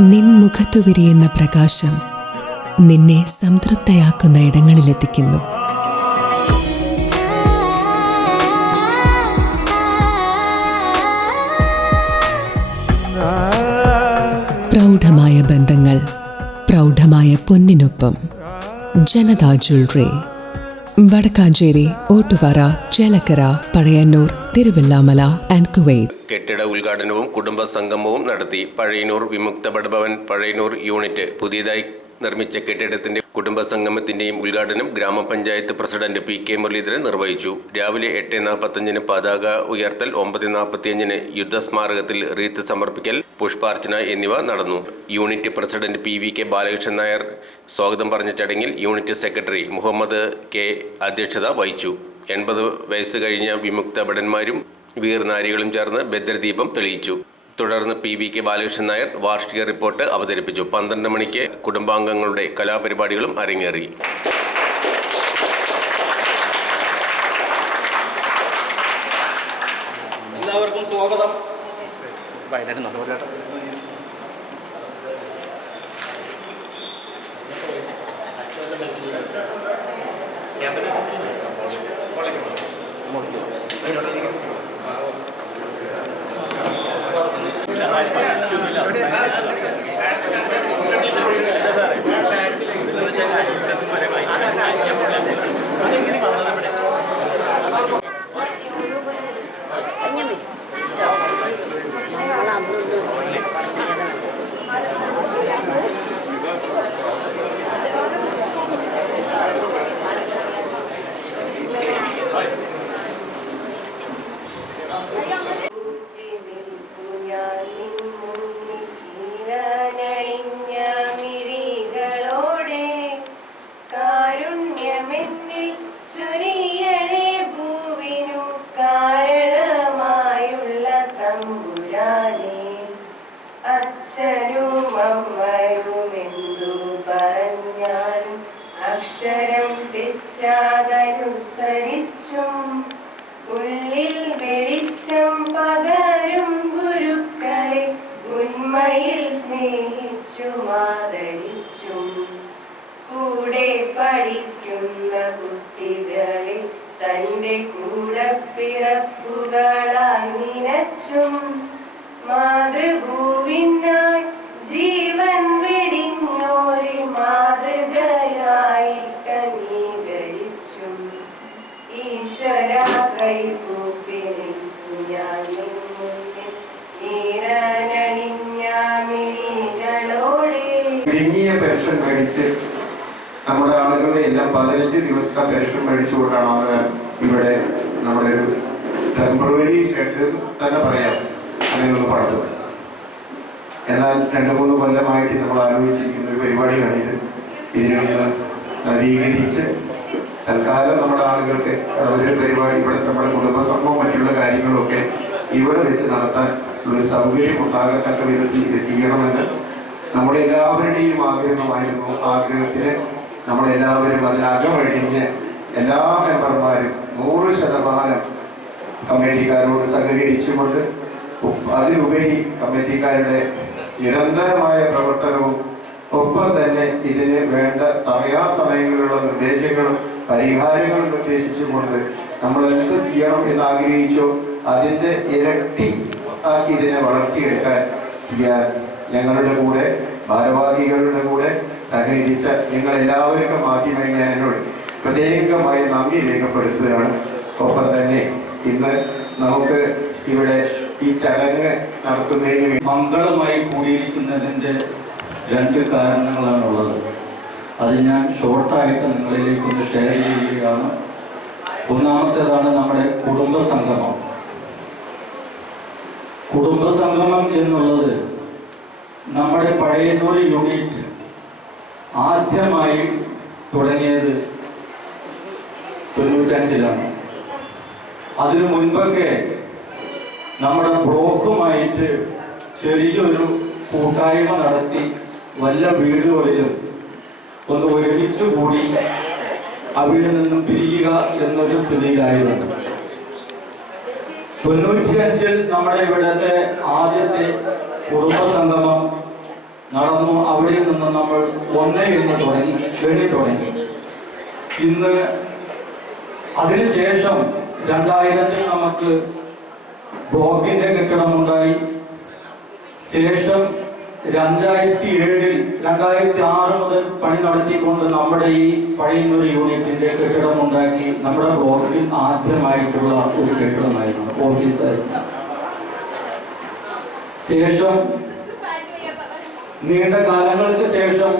നിൻ മുഖത്തു വിരിയുന്ന പ്രകാശം നിന്നെ സംതൃപ്തയാക്കുന്ന ഇടങ്ങളിലെത്തിക്കുന്നു. പ്രൗഢമായ ബന്ധങ്ങൾ പ്രൗഢമായ പൊന്നിനൊപ്പം Janatha jewellery. Vadakkanchery Ottupara Chelakkara Pazhayannur Thiruvillwamala and Kuwait കെട്ടിട ഉദ്ഘാടനവും കുടുംബ സംഗമവും നടത്തി പഴയന്നൂർ വിമുക്ത പഠഭവൻ പഴയന്നൂർ യൂണിറ്റ് പുതിയതായി നിർമ്മിച്ച കെട്ടിടത്തിന്റെ കുടുംബ സംഗമത്തിന്റെയും ഉദ്ഘാടനം ഗ്രാമപഞ്ചായത്ത് പ്രസിഡന്റ് പി കെ മുരളീധരൻ നിർവഹിച്ചു. രാവിലെ എട്ട് നാൽപ്പത്തഞ്ചിന് പതാക ഉയർത്തൽ ഒമ്പത് നാൽപ്പത്തിയഞ്ചിന് യുദ്ധസ്മാരകത്തിൽ റീത്ത് സമർപ്പിക്കൽ പുഷ്പാർച്ചന എന്നിവ നടന്നു. Unit president P V K Balakrishnan Nair സ്വാഗതം പറഞ്ഞ ചടങ്ങിൽ യൂണിറ്റ് സെക്രട്ടറി മുഹമ്മദ് കെ അധ്യക്ഷത വഹിച്ചു. എൺപത് വയസ്സ് കഴിഞ്ഞ വിമുക്ത ഭടന്മാരും വീർനാരികളും ചേർന്ന് ഭദ്രദീപം തെളിയിച്ചു. തുടർന്ന് P V K Balakrishnan Nair വാർഷിക റിപ്പോർട്ട് അവതരിപ്പിച്ചു. പന്ത്രണ്ട് മണിക്ക് കുടുംബാംഗങ്ങളുടെ കലാപരിപാടികളും അരങ്ങേറി. എല്ലാവർക്കും സ്വാഗതം. മിഴികളോടെ ഉന്മയിൽ സ്നേഹിച്ചും ആദരിച്ചും കൂടെ പഠിക്കുന്ന കുട്ടികളെ തന്റെ കൂടെ പിറപ്പുകളായി നിനച്ചും. മാതൃഭൂവിനായി ജീവൻ വെടിഞ്ഞോരെ മാതൃകയായിട്ട് അംഗീകരിച്ചും. ഈശ്വര കൈകൂപ്പി നമ്മുടെ ആളുകളുടെ എല്ലാം പതിനഞ്ച് ദിവസത്തെ പെൻഷൻ മേടിച്ചുകൊണ്ടാണ് അവർ ഇവിടെ നമ്മുടെ ഒരു ടെമ്പററി ഷെഡ് തന്നെ പറയാം. അങ്ങനെയൊന്ന് പാട്ട്. എന്നാൽ രണ്ട് മൂന്ന് കൊല്ലമായിട്ട് നമ്മൾ ആലോചിച്ചിരിക്കുന്ന ഒരു പരിപാടിയാണിത് ഇതിനെ നവീകരിച്ച് തൽക്കാലം നമ്മുടെ ആളുകൾക്ക് ഒരു പരിപാടി ഇവിടെ നമ്മുടെ കുടുംബസംഘവും മറ്റുള്ള കാര്യങ്ങളൊക്കെ ഇവിടെ വെച്ച് നടത്താൻ ഒരു സൗകര്യം ഉണ്ടാകത്തക്ക വിധത്തിൽ ഇത് ചെയ്യണമെന്ന് നമ്മുടെ എല്ലാവരുടെയും ആഗ്രഹമായിരുന്നു. ആഗ്രഹത്തിന് നമ്മളെല്ലാവരും അതിനകമഴിഞ്ഞ് എല്ലാ മെമ്പർമാരും നൂറ് ശതമാനം കമ്മിറ്റിക്കാരോട് സഹകരിച്ചുകൊണ്ട് അതിലുപരി കമ്മിറ്റിക്കാരുടെ നിരന്തരമായ പ്രവർത്തനവും ഒപ്പം തന്നെ ഇതിന് വേണ്ട സമയാസമയങ്ങളിലുള്ള നിർദ്ദേശങ്ങളും പരിഹാരങ്ങളും നിർദ്ദേശിച്ചുകൊണ്ട് നമ്മൾ എന്ത് ചെയ്യണം എന്ന് ആഗ്രഹിച്ചോ അതിന്റെ ഇരട്ടി ആക്കി ഇതിനെ വളർത്തിയെടുക്കാൻ ചെയ്യാൻ ഞങ്ങളുടെ കൂടെ ഭാരവാഹികളുടെ കൂടെ സഹകരിച്ച നിങ്ങൾ എല്ലാവർക്കും എന്നോട് പ്രത്യേകമായി നന്ദി രേഖപ്പെടുത്തുകയാണ്. ഒപ്പം തന്നെ ഇന്ന് നമുക്ക് ഇവിടെ ഈ ചടങ്ങ് നടത്തുന്നതിന് മംഗളമായി കൂടിയിരിക്കുന്നതിന്റെ രണ്ട് കാരണങ്ങളാണുള്ളത്. അത് ഞാൻ ഷോർട്ടായിട്ട് നിങ്ങളിലേക്ക് ഒന്ന് ഷെയർ ചെയ്യുകയാണ്. ഒന്നാമത്തേതാണ് നമ്മുടെ കുടുംബ സംഗമം കുടുംബ സംഗമം എന്നുള്ളത് നമ്മുടെ പഴയന്നൂർ യൂണിറ്റ് ആദ്യമായി തുടങ്ങിയത് തൊണ്ണൂറ്റഞ്ചിലാണ്. അതിനു മുൻപൊക്കെ നമ്മുടെ ബ്ലോക്കുമായിട്ട് ചെറിയൊരു കൂട്ടായ്മ നടത്തി വല്ല വീടുകളിലും ഒന്ന് ഒരുമിച്ച് കൂടി അവിടെ നിന്നും പിരിയുക എന്നൊരു സ്ഥിതിയിലായിരുന്നു. തൊണ്ണൂറ്റിയഞ്ചിൽ നമ്മുടെ ഇവിടുത്തെ ആദ്യത്തെ കുടുംബസംഗമം നടന്നു അവിടെ നിന്ന് നമ്മൾ ഒന്നേ എന്ന് തുടങ്ങി എണ്ണി തുടങ്ങി. ഇന്ന് അതിനുശേഷം രണ്ടായിരത്തിൽ നമുക്ക് ബ്ലോക്കിന്റെ കെട്ടിടമുണ്ടായി. ശേഷം രണ്ടായിരത്തി ഏഴിൽ രണ്ടായിരത്തി ആറ് മുതൽ പണി നടത്തിക്കൊണ്ട് നമ്മുടെ ഈ പഴയൊരു യൂണിറ്റിന്റെ കെട്ടിടം ഉണ്ടാക്കി നമ്മുടെ ബ്ലോക്കിൽ ആദ്യമായിട്ടുള്ള ഒരു കെട്ടിടമായിരുന്നു ഓഫീസായിരുന്നു. ശേഷം നീണ്ട കാലങ്ങൾക്ക് ശേഷം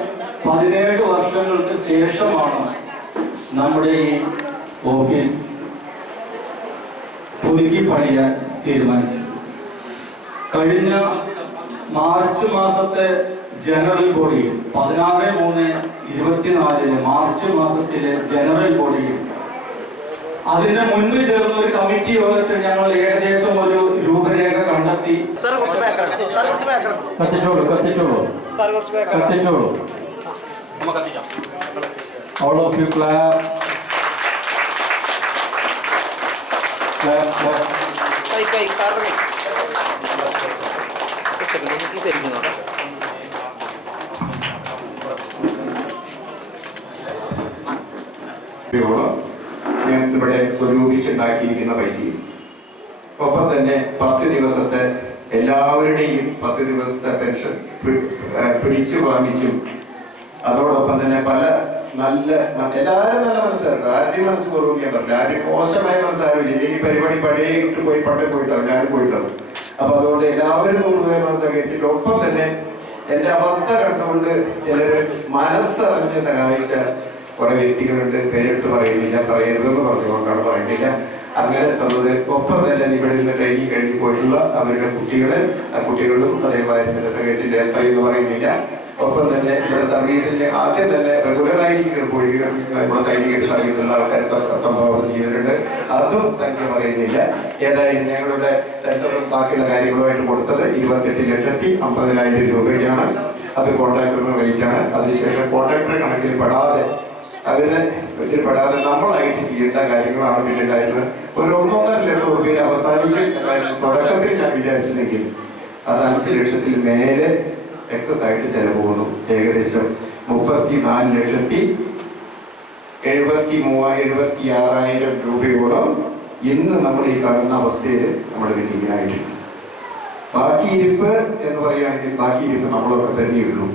പതിനേഴ് വർഷങ്ങൾക്ക് ശേഷമാണ് നമ്മുടെ ഈ ഓഫീസ് പുതുക്കി പണിയാൻ തീരുമാനിച്ചത്. കഴിഞ്ഞ മാർച്ച് മാസത്തെ ജനറൽ ബോഡിയിൽ പതിനാറ് മൂന്ന് ഇരുപത്തിനാലിന് മാർച്ച് മാസത്തിലെ ജനറൽ ബോഡിയിൽ അതിന് മുൻപ് ചേർന്ന ഒരു കമ്മിറ്റി യോഗത്തിൽ ഞങ്ങൾ ഏകദേശം ഒരു All of you clap. Clap, clap. കൈ കൈ സാറിന് കൈ സെക്കൻഡ് എനിക്ക് തരുന്നു രൂപയോളം ഞാൻ ഇവിടെ സ്വരൂപിച്ചുണ്ടാക്കിയിരിക്കുന്ന പൈസയും. ഒപ്പം തന്നെ പത്ത് ദിവസത്തെ എല്ലാവരുടെയും പത്ത് ദിവസത്തെ പെൻഷൻ പിടിച്ചു വാങ്ങിച്ചു. അതോടൊപ്പം തന്നെ പല നല്ല എല്ലാവരും നല്ല മനസ്സിലാക്കും ആരുടെയും മനസ്സ് കുറവ് ഞാൻ പറഞ്ഞു ആരും മോശമായ മനസ്സാരില്ല ഈ പരിപാടി പഴയ ഇട്ട് പോയി പട്ടം പോയിട്ടാണ് ഞാൻ പോയിട്ടാവും. അപ്പൊ അതുകൊണ്ട് എല്ലാവരും നൂറ് മനസ്സിലാക്കിയിട്ട് ഒപ്പം തന്നെ എന്റെ അവസ്ഥ കണ്ടുകൊണ്ട് ചിലർ മനസ്സറിഞ്ഞ് സഹായിച്ച കുറെ വ്യക്തികളുണ്ട്. പേരെടുത്ത് പറയുന്നില്ല. പറയരുതെന്ന് പറഞ്ഞുകൊണ്ടാണ് പറയുന്നില്ല. അങ്ങനെ തന്നത് ഒപ്പം തന്നെ ഇവിടെ നിന്ന് ട്രെയിനിങ് കഴിഞ്ഞ് പോയിട്ടുള്ള അവരുടെ കുട്ടികളെ ആ കുട്ടികളും അതേമാതിരി തന്നെ സഹകരിച്ചില്ല എന്ന് പറയുന്നില്ല. ഒപ്പം തന്നെ ഇവിടെ സർവീസിന്റെ ആദ്യം തന്നെ റെഗുലറായിട്ട് പോയി സൈനിക സർവീസിലുള്ള ആൾക്കാർ സ- സംഭാവന ചെയ്തിട്ടുണ്ട് അതും സംഖ്യ പറയുന്നില്ല. ഏതായാലും ഞങ്ങളുടെ രണ്ടും ബാക്കിയുള്ള കാര്യങ്ങളുമായിട്ട് കൊടുത്തത് ഇരുപത്തെട്ട് ലക്ഷത്തി അമ്പതിനായിരം രൂപയ്ക്കാണ്. അത് കോൺട്രാക്ടറിന് വേണ്ടിയിട്ടാണ്. അതിനുശേഷം കോൺട്രാക്ടർ കണക്കിൽ പെടാതെ അതിന് ഇതിൽ പെടാതെ നമ്മളായിട്ട് ചെയ്യേണ്ട കാര്യങ്ങളാണ് പിന്നെ ഉണ്ടായിരുന്നത് ഒരു ഒന്നൊന്നര ലക്ഷം രൂപയിൽ അവസാനിക്കും. തുടക്കത്തിൽ ഞാൻ വിചാരിച്ചില്ലെങ്കിൽ അത് അഞ്ച് ലക്ഷത്തിൽ നേരെ എക്സസ് ആയിട്ട് ചെലവ് ഏകദേശം മുപ്പത്തി നാല് ലക്ഷത്തി എഴുപത്തി മൂവായിരം എഴുപത്തി ആറായിരം രൂപയോളം ഇന്ന് നമ്മൾ ഈ കാണുന്ന അവസ്ഥയിൽ നമ്മുടെ ബാക്കി ഇരിപ്പ് എന്ന് പറയുകയാണെങ്കിൽ ബാക്കി ഇരിപ്പ് നമ്മളൊക്കെ തന്നെയുള്ളൂ.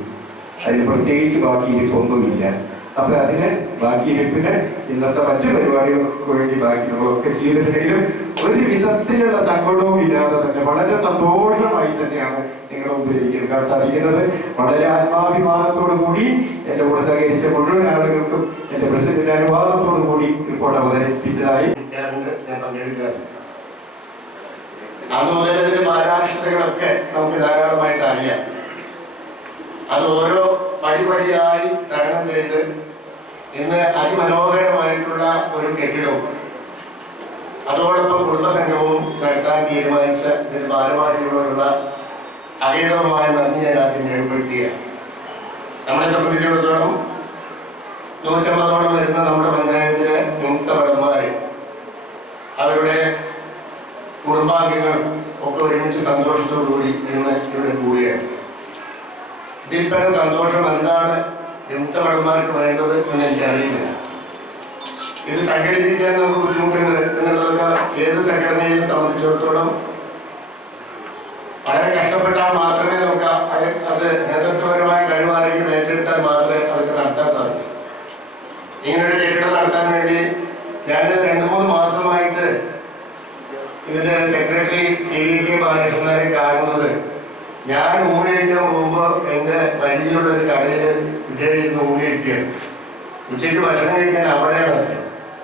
അതിന് പ്രത്യേകിച്ച് ബാക്കി ഇരിപ്പൊന്നുമില്ല. അപ്പൊ അതിന് ബാക്കി ഇരിപ്പിന് ഇന്നത്തെ മറ്റു പരിപാടികൾക്ക് വേണ്ടി ബാക്കി നമ്മളൊക്കെ ചെയ്തിട്ടുണ്ടെങ്കിലും ഒരു വിധത്തിലുള്ള സങ്കടവും ഇല്ലാതെ തന്നെ വളരെ സന്തോഷമായി തന്നെയാണ് നിങ്ങളുടെ മുമ്പിൽ ഇരിക്കാൻ സാധിക്കുന്നത്. വളരെ ആത്മാഭിമാനത്തോടു കൂടി എന്റെ കൂടെ സഹകരിച്ച മുഴുവൻ ആളുകൾക്കും എന്റെ പ്രസിഡന്റ് അനുവാദത്തോടു കൂടി റിപ്പോർട്ട് അവതരിപ്പിച്ചതായി അന്ന് മുതൽ ഇതിന്റെ നമുക്ക് ധാരാളമായിട്ട് അറിയാം. അത് ഓരോ പടിപടിയായി തരണം ചെയ്ത് ഇന്ന് അതിമനോഹരമായിട്ടുള്ള ഒരു കെട്ടിടവും അതോടൊപ്പം കുടുംബസംഘവും നടത്താൻ തീരുമാനിച്ച ഇതിൽ ഭാരവാഹികളോടുള്ള അഭേദമായ നന്ദി ഞാൻ ആദ്യം രേഖപ്പെടുത്തുകയാണ്. നമ്മളെ സംബന്ധിച്ചിടത്തോളം നൂറ്റമ്പതോളം വരുന്ന നമ്മുടെ പഞ്ചായത്തിലെ വിമുക്ത ഭടന്മാര് അവരുടെ കുടുംബാംഗങ്ങളും ഒക്കെ ഒരുമിച്ച് സന്തോഷത്തോടുകൂടി ഇന്ന് ഇവിടെ കൂടുകയാണ്. ഇതിൽ സന്തോഷം എന്താണ്? വിമുക്തഭടന്മാർക്ക് വേണ്ടത് എന്ന് എനിക്കറിയില്ല. ഇത് സംഘടിപ്പിക്കാൻ നമുക്ക് ബുദ്ധിമുട്ടുണ്ട് എന്നുള്ളതൊക്കെ ഏത് സംഘടനയെ സംബന്ധിച്ചിടത്തോളം വളരെ കഷ്ടപ്പെട്ടാൽ മാത്രമേ നമുക്ക് അത് നേതൃത്വപരമായ കഴിവാരെങ്കിലും ഏറ്റെടുത്താൽ മാത്രമേ അതൊക്കെ നടത്താൻ സാധിക്കും. ഇങ്ങനൊരു കെട്ടിടം നടത്താൻ വേണ്ടി ഞാൻ രണ്ട് മൂന്ന് മാസമായിട്ട് ഇതിന്റെ സെക്രട്ടറി ഡി വി കെ ബാലകൃഷ്ണനെ കാണുന്നത് ഞാൻ ഊണിഴിക്കാൻ മുമ്പ് എന്റെ വഴിയിലുള്ള ഒരു കടയിൽ വിജയിന്ന് ഊണിഴിക്കുകയാണ് ഉച്ചയ്ക്ക് ഭക്ഷണം കഴിക്കാൻ അവിടെയാണ്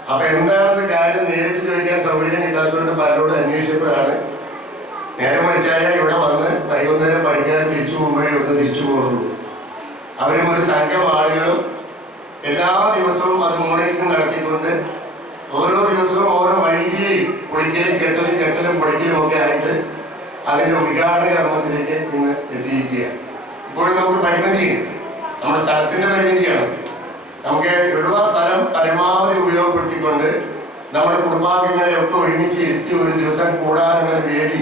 അപ്പൊ എന്താണെന്ന് കാര്യം നേരിട്ട് ചോദിക്കാൻ സൗകര്യം കിട്ടാത്തതുകൊണ്ട് പലരോട് അന്വേഷിച്ചപ്പോഴാണ് നേരെ പഠിച്ചായ ഇവിടെ വന്ന് വൈകുന്നേരം പഠിക്കാൻ തിരിച്ചു പോകുമ്പോഴേ ഇവിടുന്ന് തിരിച്ചു പോകുള്ളൂ. അവരും ഒരു സംഘം ആളുകളും എല്ലാ ദിവസവും അത് മോണിറ്ററിംഗ് നടത്തിക്കൊണ്ട് ഓരോ ദിവസവും ഓരോ വൈകിയും പൊളിക്കലും കെട്ടലും കെട്ടലും പൊളിക്കലും ഒക്കെ ആയിട്ട് അതിന്റെ ഉദ്ഘാടന കർമ്മത്തിലേക്ക് ഇന്ന് എത്തിയിരിക്കുകയാണ്. ഇപ്പോൾ നമുക്ക് പരിമിതിയുണ്ട്. നമ്മുടെ സ്ഥലത്തിന്റെ പരിമിതിയാണ്. നമുക്ക് ഉള്ള സ്ഥലം പരമാവധി ഉപയോഗപ്പെടുത്തിക്കൊണ്ട് നമ്മുടെ കുടുംബാംഗങ്ങളെ ഒക്കെ ഒരുമിച്ച് ഇരുത്തി ഒരു ദിവസം കൂടാനുള്ള വേദി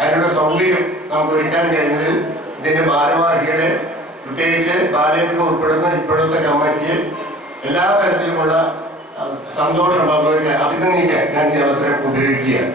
അതിനുള്ള സൗകര്യം നമുക്ക് ഒരുക്കാൻ കഴിഞ്ഞതിൽ ഇതിന്റെ ഭാരവാഹികളെ പ്രത്യേകിച്ച് ബാലേട്ടൻ ഉൾപ്പെടുന്ന ഇപ്പോഴത്തെ കമ്മിറ്റിയെ എല്ലാ തരത്തിലുമുള്ള സന്തോഷം പങ്കുവയ്ക്കാൻ അഭിനന്ദിക്കാൻ ഞാൻ ഈ അവസരം ഉപയോഗിക്കുകയാണ്.